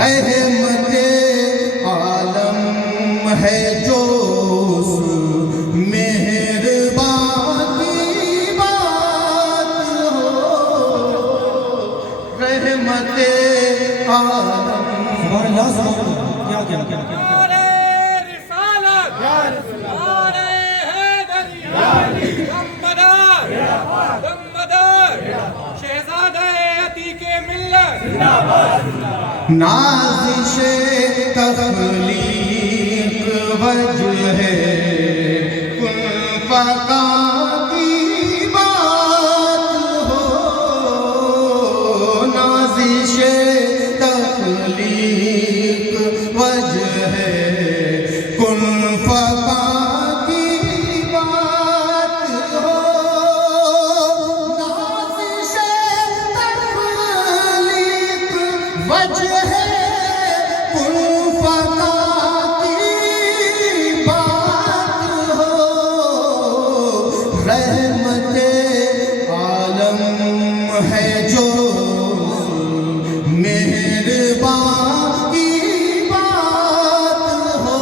رحمت عالم ہے جو مہربان کی بات ہو، رحمت عالم نازش تخلیق وجہ ہے کن فقا کی بات ہو، نازش تخلیق وجہ ہے کن فقا کی بات ہو، نازش تخلیق وجہ ہے کن فقا کی بات ہو، رحمت عالم ہے جو مہربان کی بات ہو،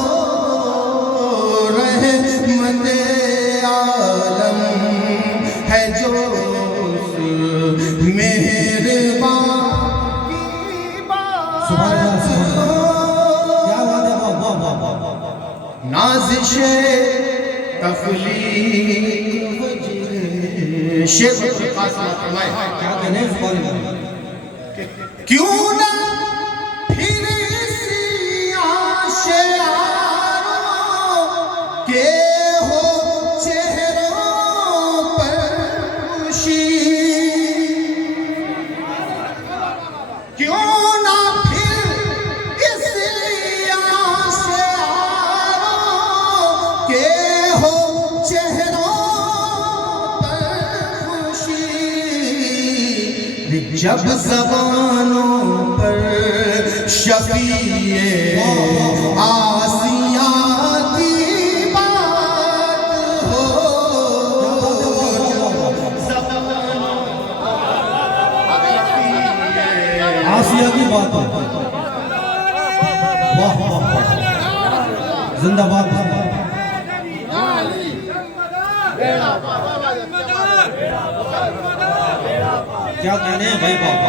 رحمت عالم ہے جو مہربان نازش تخلیق وجہ شیخ قاسم فرمائے کیا کہنے اس بارے میں کیوں نہ پھر اسی آشیاروں کے ہو چہروں پر خوشی، کیوں نہ جب زبانوں پر شفیع آسیاں کی بات ہو، آسیہ کی بات ہو، واہ واہ زندہ باد کیا کہنے ہیں بھائی بابا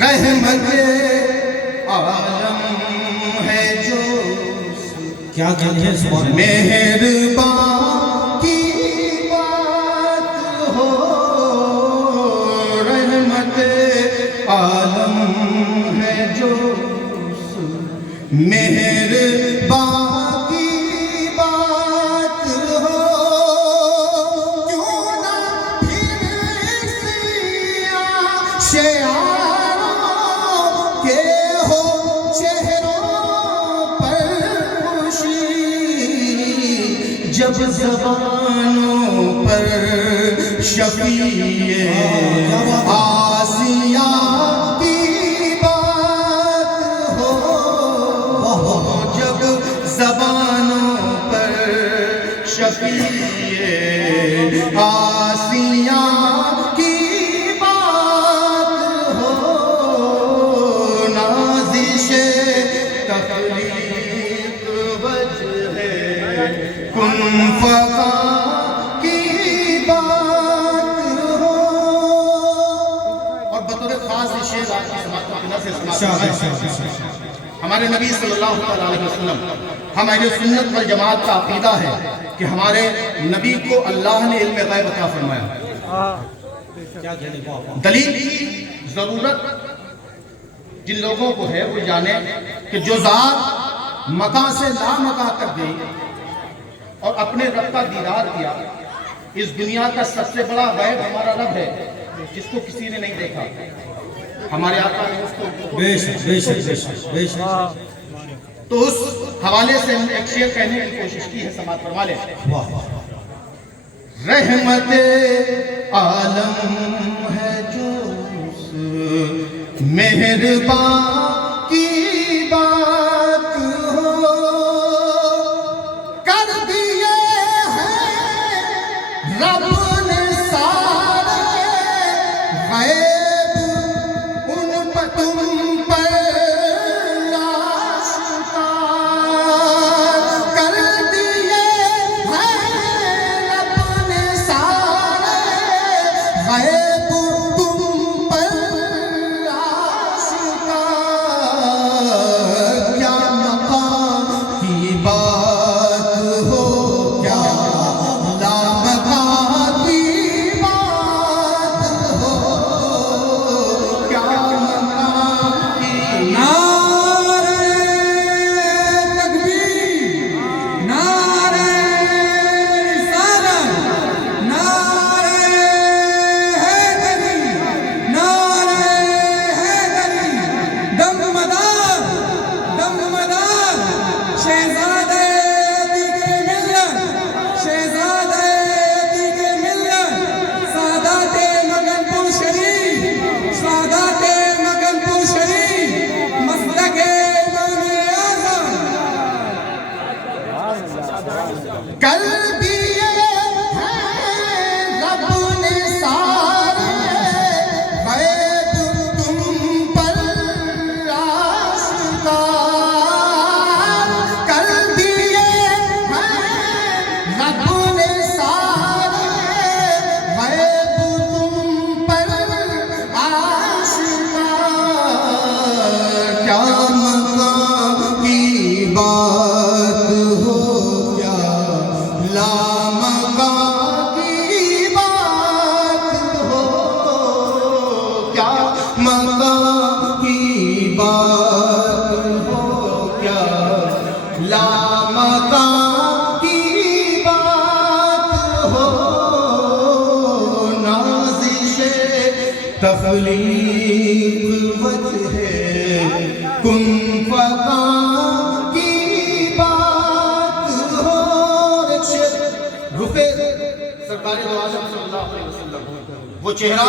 رحمت عالم ہے جو کیا کہنے ہیں مہربان کی بات ہو، رحمت عالم ہے جو مہربان کی بات ہو، کیوں نہ پھر اسی آشیاروں کے ہو چہروں پر خوشی، جب زبانوں پر شفیع آسیاں زبانوں پر شفیع آسیاں کی بات ہو، نازش تخلیق وجہ ہے کن فقا کی بات ہو، اور بطور خاص شعر آپ کی سماعت کو نہ سے ہمارے نبی صلی اللہ علیہ وسلم ہماری سنت والجماعت کا عقیدہ ہے کہ ہمارے نبی کو اللہ نے علم غیب عطا فرمایا، دلیل کی ضرورت جن لوگوں کو ہے وہ جانے کہ جو ذات مکان سے لا مکان تک گئی اور اپنے رب کا دیدار کیا، اس دنیا کا سب سے بڑا غیب ہمارا رب ہے جس کو کسی نے نہیں دیکھا، ہمارے آقا نے اس کو بے شک تو اس حوالے سے ہم ایک شعر کہنے کی کوشش کی ہے، سماعت فرما لیں۔ رحمت عالم ہے جو مہربان کی بات ہو، تم پر آشکار کر دیے ہیں رب نے سارے غیب تم پر آشکار کیا مقام کی بات ہو کیا لامکان کی بات ہو کیا مقام کی نعرہ تکبیر، نعرہ رسالت، نعرہ حیدری، نعرہ حیدری، دم مدار، دم مدار، شہزادہ عتیق ملت، شہزادہ عتیق ملت، سادات مگن پور شریف، سادات مگن پور شریف، مسلک امام اعظم کر دیے ہیں رب نے سارے غیب تم پر آشکار کر دیے ہیں رب نے سارے غیب تم پر آشکار کیا مقام کی بات ہو کیا لامکان کی بات ہو کیا مقام کی بات ہو کیا لامکان کی بات ہو نازش تخلیق وجہ کن فکان کی بات ہو رخ سرکار دو عالم صلی اللہ علیہ وسلم وہ چہرہ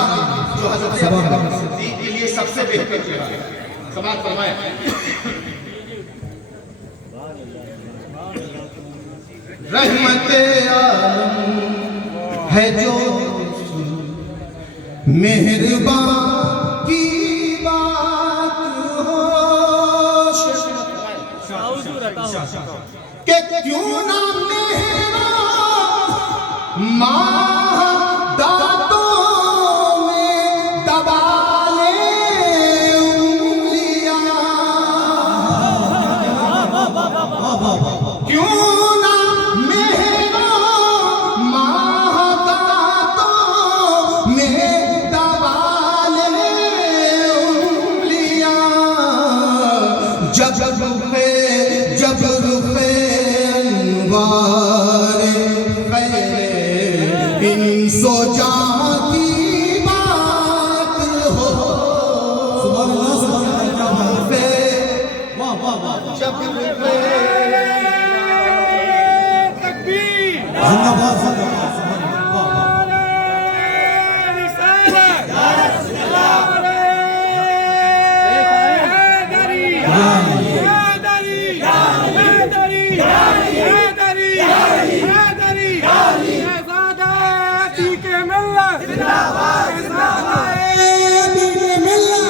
جو حضرت ابوبکر صدیق کے لیے سب سے بہتر چہرہ ہے سماعت فرمائیں رحمت عالم ہے جو مہربان کی بات ہو کہ کیوں نہ میرا ماہ دانتوں میں دبا لے انگلیاں کیوں نہ میرا ماہ دانتوں میں دبا لے انگلیاں جب رخ انوار خیر انس و جاں کی بات ہو سبحان اللہ، سبحان اللہ، کیا بات ہے۔ واہ واہ واہ، جب رخ تکبیر، زندہ باد، زندہ باد، سبحان اللہ، واہ واہ۔ رسالت، حیدری، حیدری، حیدری، حیدری، شہزادہ عتیق ملت، شہزادہ عتیق ملت،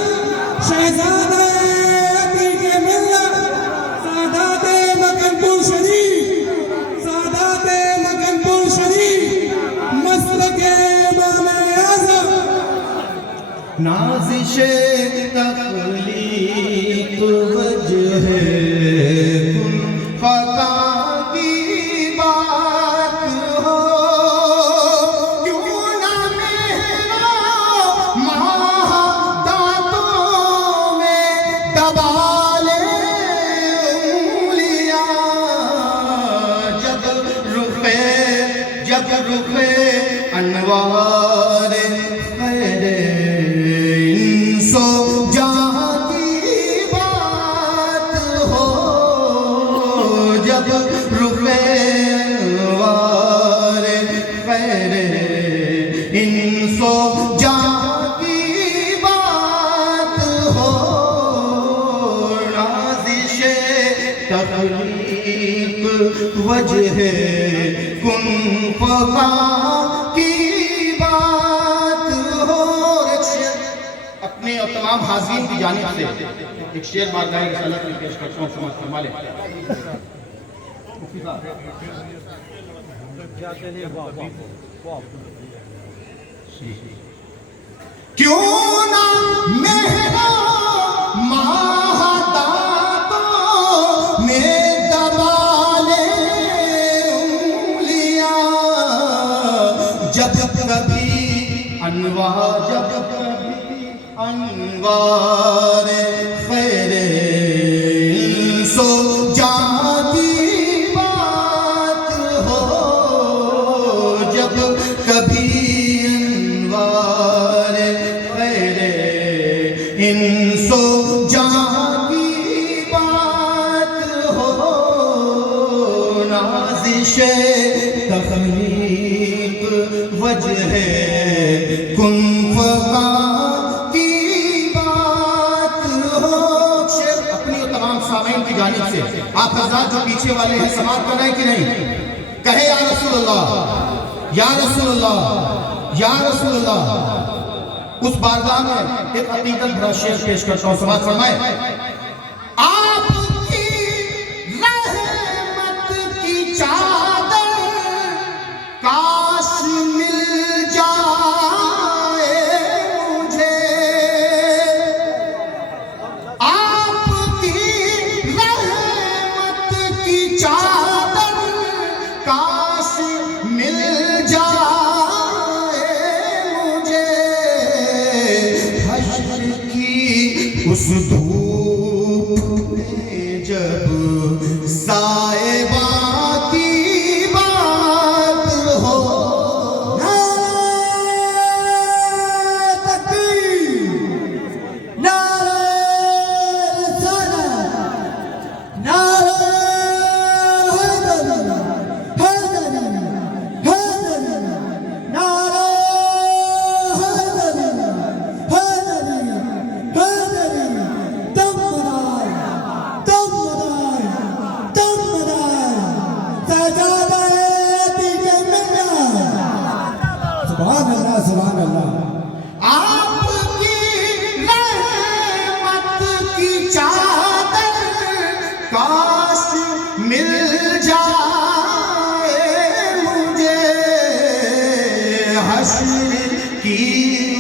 شہزادہ عتیق ملت، سادات مگن پور شریف، سادات مگن پور شریف، مسلک امام اعظم نازش تخلیق وجہ کن فکان کی بات ہو کیوں نہ میرا ماہ دانتوں میں دبا لے انگلیاں جب رخ انوار خیر انس و جاں کی بات ہو جب رخ انوار خیر انس و جاں کی بات ہو نازش تخلیق وجہ کن فکان کی بات ہو اپنے اور تمام تمام حاضرین کی جانب سے ایک شعر بارگاہ رسالت میں پیش کرتا ہوں، سماعت فرما لیں۔ کیوں نہ میرا مہتابوں میں دبا لے انگلیاں، جب کبھی انوار خیر سو جہاں کی بات ہو، جب کبھی انوار خیر سو جہاں کی بات ہو، نازش تخلیق وجہ کن فقا کی بات ہو۔ شعر اپنی اور تمام سامعین کی جانب سے آپ حضرات جو پیچھے والے ہیں سماعت کرنا ہے کہ نہیں؟ کہے یا رسول اللہ، یا رسول اللہ، یا رسول اللہ۔ اس بارگاہ میں ایک عقیدت بھرا شعر پیش کرتا ہوں، سماعت فرمائے۔ آپ کی رحمت کی چادر کاش مل جائے مجھے، آپ کی رحمت کی چادر کاش مل جائے مجھے، حشر کی اس دھوپ میں جب صاحبہ کی بات ہو، سبحان اللہ سبحان اللہ۔ آپ کی رحمت کی چادر کاش مل جائے مجھے، حشر کی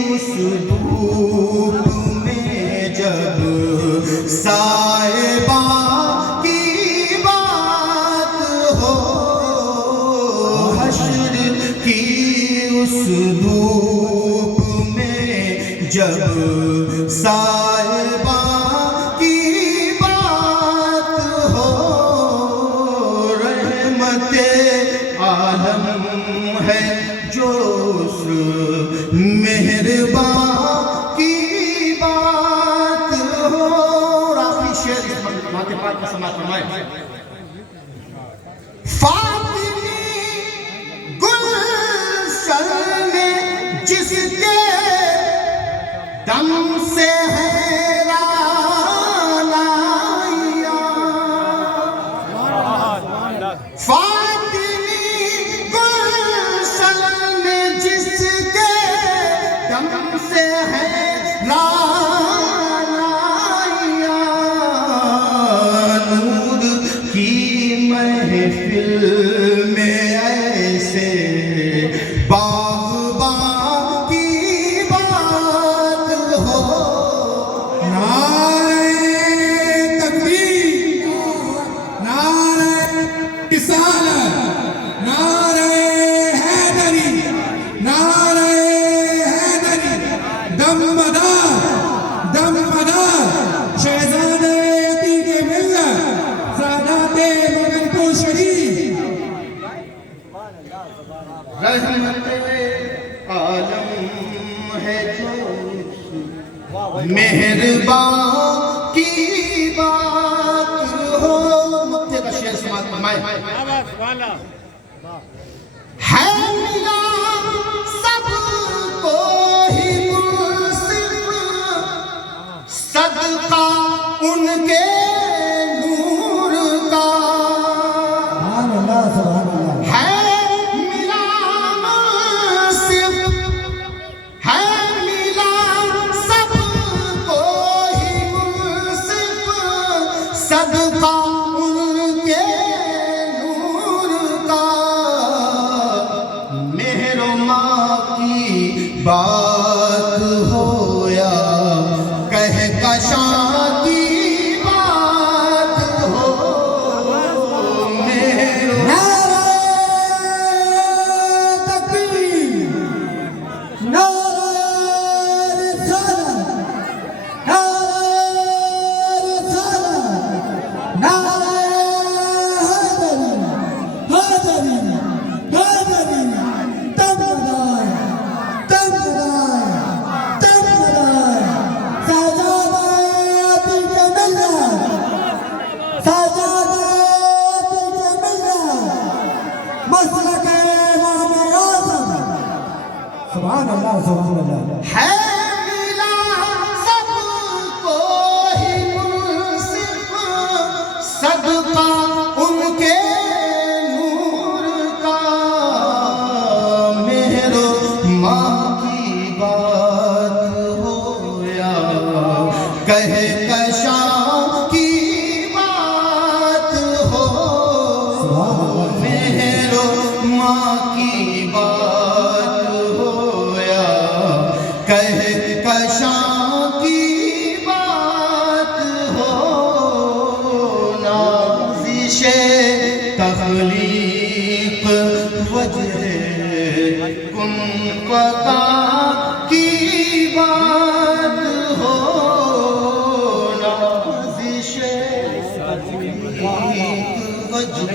اس دھوپ میں جب صاحبہ کی بات ہو، حشر کی اس دھوپ میں جب صاحبہ کی بات ہو، رحمت عالم ہے جو اس مہرباں کی بات ہو۔ اور آخری شعر اس ماتِ پاک کا سماعت فرمائے۔ فاطمی گلشن میں جس کے دم سے حیران آیا، فاطمی گلشن میں جس کے دم سے حیران آیا، نور کی محفل میں ایسے باغباں کی بات ہو، نعرہ تکبیر، نعرہ رسالت، نعرہ حیدری، نعرہ حیدری، دم مدار، دم مدار، شہزادہ عتیق ملت، سادات مغل پور شریف۔ رحمت عالم ہے جو مہرباں کی بات ہو۔ مکتے کا شعر سماعت فرمائے۔ ہے ملا سب کو ہی منصف صدقہ ان کے نور کا، سبحان اللہ سبحان اللہ۔ ہے ملا منصف، ہے ملا سب کو صدقہ ان کے نور کا مہر و ماں کی بات ہو یا کہکشاں کی بات ہو مہر و نعرہ تکبیر، نعرہ رسالت، نعرہ رسالت، نعرہ حیدری، حیدری، حیدری، دم بدائے، دم بدائے، دم بدائے، سجادہ عتیق ملت، سجادہ عتیق ملت، مسلک امام اعظم، سبحان اللہ، سبحان اللہ۔ ہے ملا سب کو ہی منصف صدقہ ان کے نور کا مہر و ماں کی بات ہو یا کہکشاں کی بات ہو مہر و ماں کی بات ہو یا کہکشاں کی بات ہو نازش تخلیق وجہ کن فقا کی بات ہو نازش تخلیق وجہ